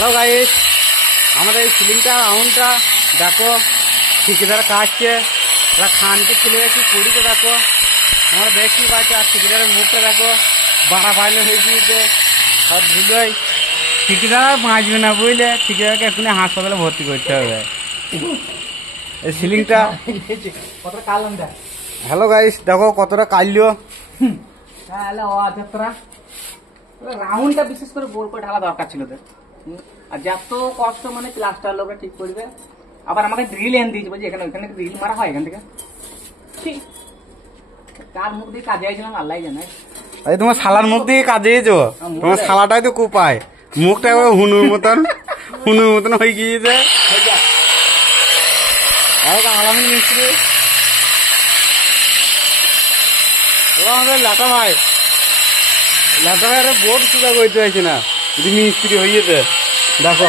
Hello guys, আমাদের এই সিলিংটা রাউন্ডটা দেখো, ঠিকাদার কাটছে, ওরা খানকে ছেলে একটু কুড়িতে দেখো, আমরা দেখছি পাচ্ছি। আর ঠিকাদারের মুখটা দেখো, বাড়া বাইলে হয়ে গিয়েছে। আর ধুলোই ঠিকাদার বাঁচবে না বুঝলে, ঠিকাদারকে এখনই হাসপাতালে ভর্তি করতে হবে। এই সিলিংটা কতটা কালাম দেখ। হ্যালো গাইস, দেখো কতটা কাটলো। তাহলে রাউন্ডটা বিশেষ করে গোল করে ঢালা দরকার ছিল তোর। আর যত কষ্ট মানে প্লাস্টার লোকরা ঠিক করবে। আবার আমাকে ড্রিল এনে দিয়েছে, বলছি এখানে ওইখানে ড্রিল মারা হয় এখান থেকে। কার মুখ দিয়ে কাজে আইছিলাম আল্লাহ জানে। এই তোমার শালার মুখ দিয়ে কাজে যেছো, তোমার শালাটাই তো কুপায়, মুখটা একবার হুনুর মতন হয়ে গিয়েছে। আলামিন মিস্ত্রি, ওরা আমাদের লাটা ভাই বোর্ড সুদা করতে হয়েছে না, যদি মিস্ত্রি হয়ে যেতে। দেখো